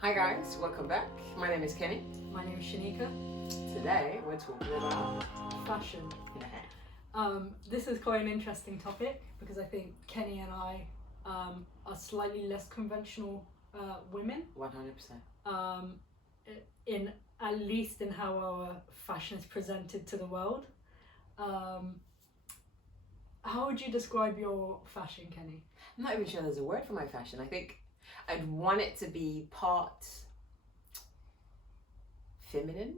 Hi guys, welcome back. My name is Kenny. My name is Shanika. Today we're talking about Fashion. yeah. This is quite an interesting topic because I think Kenny and I are slightly less conventional women. 100%. In at least in how our fashion is presented to the world. How would you describe your fashion, Kenny? I'm not even sure there's a word for my fashion. I think I'd want it to be part feminine,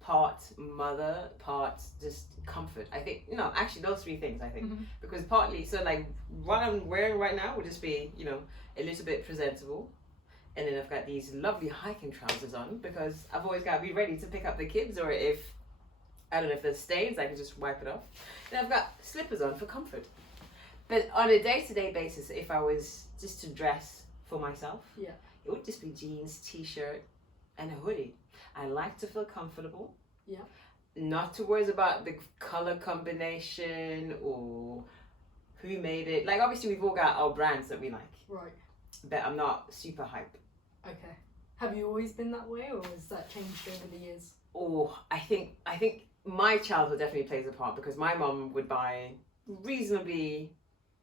part mother, part just comfort. I think, actually those three things I think. Mm-hmm. Because partly, so like what I'm wearing right now would just be, a little bit presentable. And then I've got these lovely hiking trousers on because I've always got to be ready to pick up the kids, or if, I don't know, if there's stains, I can just wipe it off. And I've got slippers on for comfort. But on a day-to-day basis, if I was just to dress for myself, Yeah. it would just be jeans, t-shirt, and a hoodie. I like to feel comfortable. Yeah. Not to worry about the color combination or who made it. Like, obviously, we've all got our brands that we like. Right. But I'm not super hype. Okay. Have you always been that way, or has that changed over the years? Oh, I think my childhood definitely plays a part because my mom would buy reasonably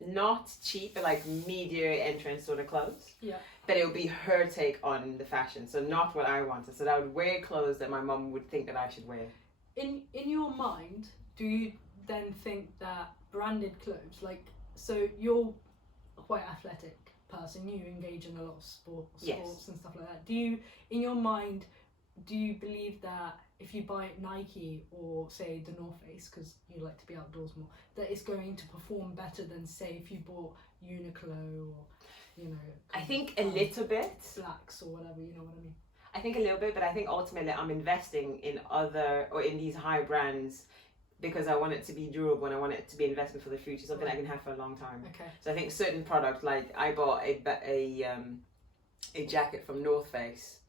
not cheap, but like media entrance sort of clothes. Yeah. But it would be her take on the fashion, so not what I wanted. So I would wear clothes that my mom would think that I should wear. In your mind, do you then think that branded clothes, like, so you're quite athletic person, you engage in a lot of sports Yes. and stuff like that. Do you, in your mind, do you believe that if you buy Nike or say the North Face, because you like to be outdoors more, that it's going to perform better than say if you bought Uniqlo or I think a little bit. Blacks or whatever, you know what I mean? I think a little bit, but I think ultimately I'm investing in in these high brands because I want it to be durable and I want it to be an investment for the future, something I can have for a long time. Okay. So I think certain products, like I bought a jacket from North Face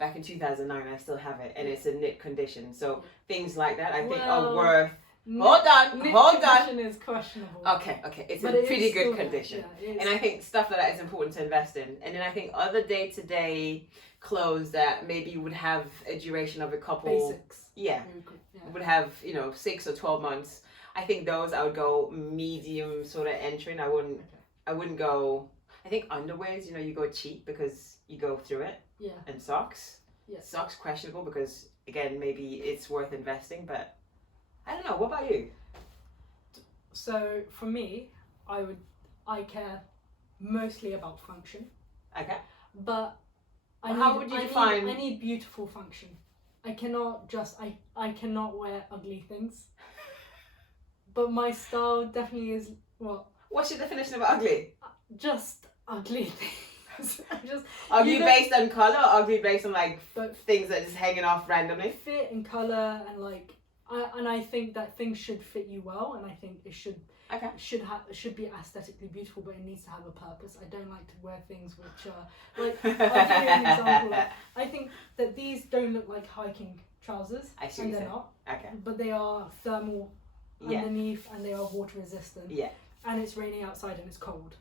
back in 2009. I still have it, and it's in knit condition. So things like that, I think, are worth. Hold on. Condition is questionable. Okay, it's but in pretty good still, condition. Yeah, and I think stuff like that is important to invest in. And then I think other day-to-day clothes that maybe would have a duration of a couple. Basics. Yeah. Would have 6 or 12 months. I think those I would go medium sort of entering. I wouldn't go. I think underwears, you go cheap because you go through it. Yeah. And socks. Yeah. Socks questionable because again maybe it's worth investing, but I don't know. What about you? So for me, I care mostly about function. Okay. But how would you define? I need beautiful function. I cannot wear ugly things. But my style definitely is what? What's your definition of ugly? Just ugly things. Ugly based on color, or ugly based on things that are just hanging off randomly? Fit and color and I think that things should fit you well, and I think it should be aesthetically beautiful, but it needs to have a purpose. I don't like to wear things which are like. I'll give you an example. I think that these don't look like hiking trousers, and they're not. Okay. But they are thermal underneath, and they are water resistant. Yeah. And it's raining outside and it's cold.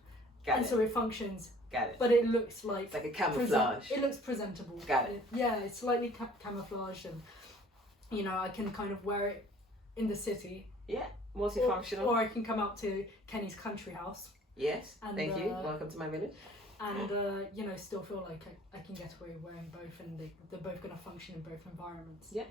Got it. So it functions. Got it. But it looks like it's like a camouflage. It looks presentable. Got it. It's slightly camouflage, and I can kind of wear it in the city. Yeah, multifunctional. Or I can come out to Kenny's country house. Yes, and, thank you. Welcome to my village. And still feel like I can get away wearing both, and they're both going to function in both environments. Yeah.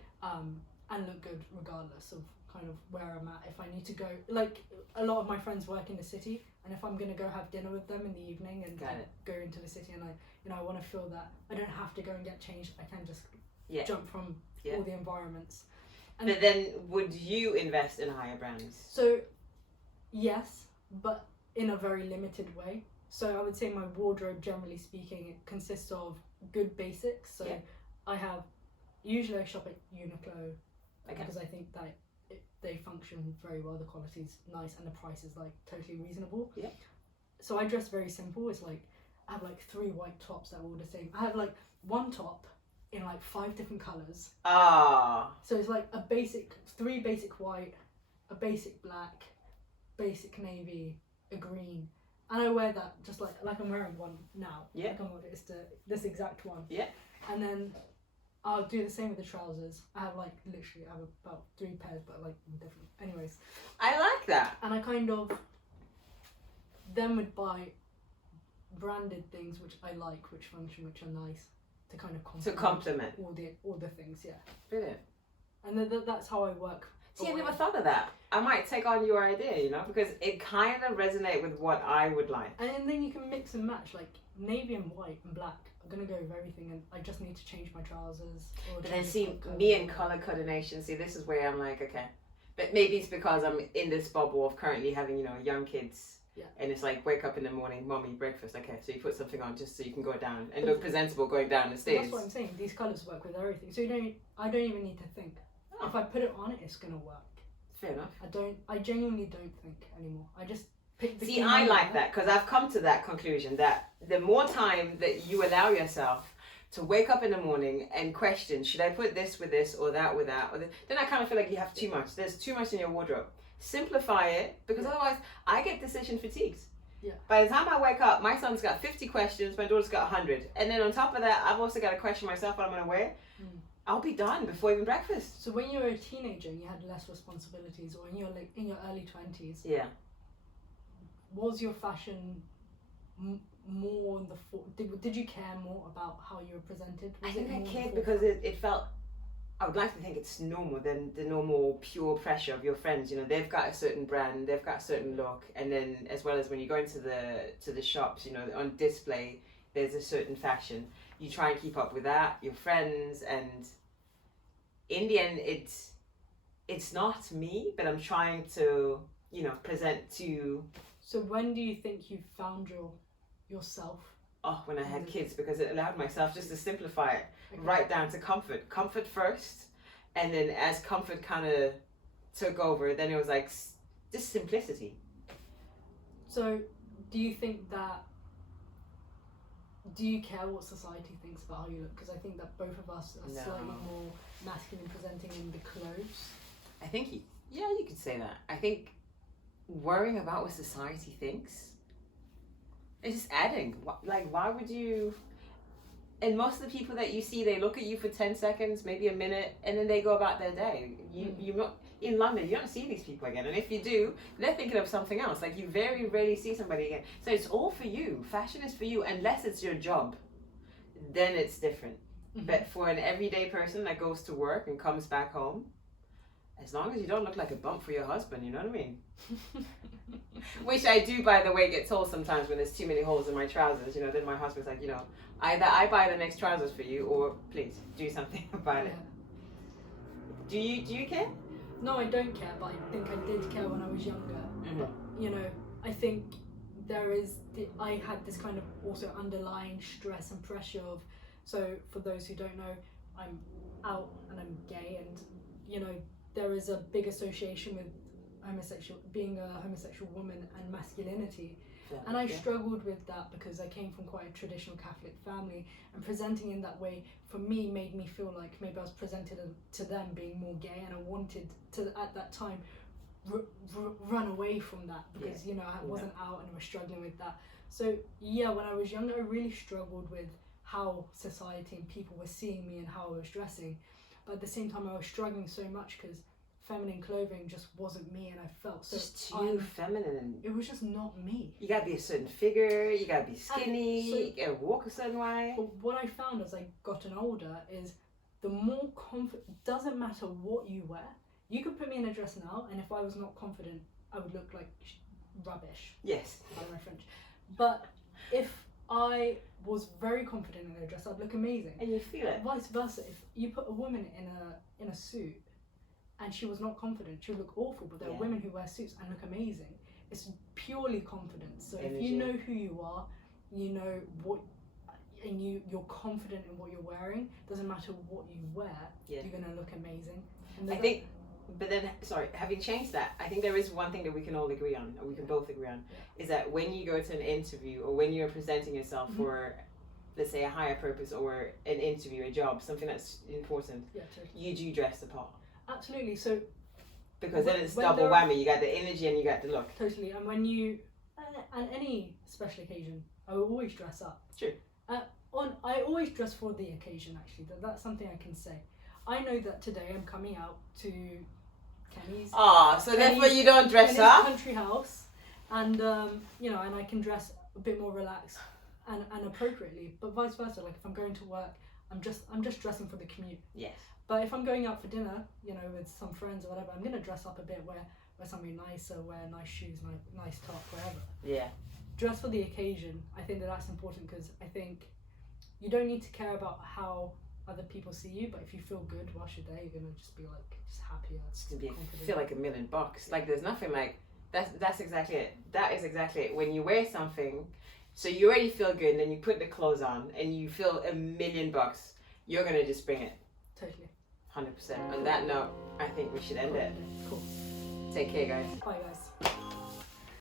And look good regardless of kind of where I'm at. If I need to go, like a lot of my friends work in the city, and if I'm going to go have dinner with them in the evening and go into the city, and I want to feel that I don't have to go and get changed. I can just jump from all the environments. And but then, would you invest in higher brands? So, yes, but in a very limited way. So I would say my wardrobe, generally speaking, it consists of good basics. So usually I shop at Uniqlo because I think that they function very well. The quality's nice and the price is totally reasonable. Yeah. So I dress very simple. It's I have 3 white tops that are all the same. I have one top in 5 different colours. So it's a 3 basic white, a basic black, basic navy, a green, And I wear that just like I'm wearing one now. Yeah. Like it's this exact one. Yeah. And then I'll do the same with the trousers. I have like literally I have about 3 pairs, but like different. Anyways. I like that. And I kind of then would buy branded things which I like, which function, which are nice to kind of complement all the things. Yeah. Brilliant. And that's how I work. See, I never thought of that. I might take on your idea, you know, because it kind of resonates with what I would like. And then you can mix and match, like navy and white and black. I'm gonna go with everything, and I just need to change my trousers. But then see, me and colour coordination, see, this is where I'm like, okay. But maybe it's because I'm in this bubble of currently having, you know, young kids. Yeah. And it's like, wake up in the morning, mommy, breakfast. Okay, so you put something on just so you can go down and look presentable going down the stairs. That's what I'm saying. These colours work with everything. So I don't even need to think. Oh. If I put it on, it's gonna work. Fair enough. I genuinely don't think anymore. I just pick the. See, I like that because I've come to that conclusion that the more time that you allow yourself to wake up in the morning and question, should I put this with this or that with that, or then I kind of feel like you have too much. There's too much in your wardrobe. Simplify it, because otherwise I get decision fatigues. Yeah. By the time I wake up, my son's got 50 questions, my daughter's got 100, and then on top of that, I've also got to question myself what I'm gonna wear. I'll be done before even breakfast. So when you were a teenager and you had less responsibilities, or in your early 20s, yeah, was your fashion more on the did you care more about how you were presented? I think I cared because it felt, I would like to think it's normal than the normal pure pressure of your friends. You know, they've got a certain brand, they've got a certain look, and then as well as when you go into the shops, you know, on display, there's a certain fashion. You try and keep up with that, your friends, and in the end, it's not me, but I'm trying to, you know, present to. So when do you think you found yourself? Oh, when I had kids, because it allowed myself just to simplify it right down to comfort. Comfort first, and then as comfort kind of took over, then it was like just simplicity. So do you think that, do you care what society thinks about how you look? Because I think that both of us are slightly more masculine presenting in the clothes. I think, yeah, you could say that. I think worrying about what society thinks is just adding. Like, why would you? And most of the people that you see, they look at you for 10 seconds, maybe a minute, and then they go about their day. You're not in London, you don't see these people again. And if you do, they're thinking of something else. Like, you very rarely see somebody again. So it's all for you. Fashion is for you, unless it's your job. Then it's different. Mm-hmm. But for an everyday person that goes to work and comes back home, as long as you don't look like a bump for your husband, you know what I mean? Which I do, by the way, get told sometimes when there's too many holes in my trousers. You know, then my husband's like, you know, either I buy the next trousers for you, or please do something about it. Do you care? No, I don't care, but I think I did care when I was younger. Mm-hmm. But, you know, I think I had this kind of also underlying stress and pressure of, so for those who don't know, I'm out and I'm gay, and, you know, there is a big association with being a homosexual woman and masculinity. Yeah, and I struggled with that because I came from quite a traditional Catholic family, and presenting in that way for me made me feel like maybe I was presented to them being more gay, and I wanted to at that time run away from that because you know I wasn't out and I was struggling with that. So yeah, when I was younger, I really struggled with how society and people were seeing me and how I was dressing, but at the same time I was struggling so much because feminine clothing just wasn't me, and I felt so just too feminine. It was just not me. You gotta be a certain figure, you gotta be skinny, so, you gotta walk a certain way. But what I found as I gotten older is the more confident, doesn't matter what you wear. You could put me in a dress now, and if I was not confident, I would look like rubbish. Yes. By my French. But if I was very confident in a dress, I'd look amazing. And you feel it. Vice versa, if you put a woman in a suit, and she was not confident, she would look awful. But there are women who wear suits and look amazing. It's purely confidence. So if you know who you are, you know what, and you're confident in what you're wearing, doesn't matter what you wear, you're gonna look amazing. And I think, but then, sorry, having changed that, I think there is one thing that we can all agree on, or we can both agree on, is that when you go to an interview, or when you're presenting yourself for, let's say, a higher purpose, or an interview, a job, something that's important, totally. You do dress the part. Absolutely. So because then it's double whammy. You got the energy and you got the look. Totally. And when you and any special occasion, I will always dress up. True. I always dress for the occasion. Actually, that's something I can say. I know that today I'm coming out to Kenny's. So therefore you don't dress Kenny's up. country house, and and I can dress a bit more relaxed and appropriately. But vice versa, like if I'm going to work, I'm just dressing for the commute. Yes. But if I'm going out for dinner, with some friends or whatever, I'm gonna dress up a bit, wear something nicer, wear nice shoes, nice top, whatever. Yeah. Dress for the occasion. I think that's important because I think you don't need to care about how other people see you, but if you feel good whilst you're there, you're gonna just be like just happier. Just to be confident. feel like $1,000,000. Like there's nothing like that's exactly it. That is exactly it. When you wear something, so you already feel good, and then you put the clothes on, and you feel $1,000,000. You're gonna just bring it. Totally. 100%. On that note, I think we should end it. Cool. Take care, guys. Bye, guys.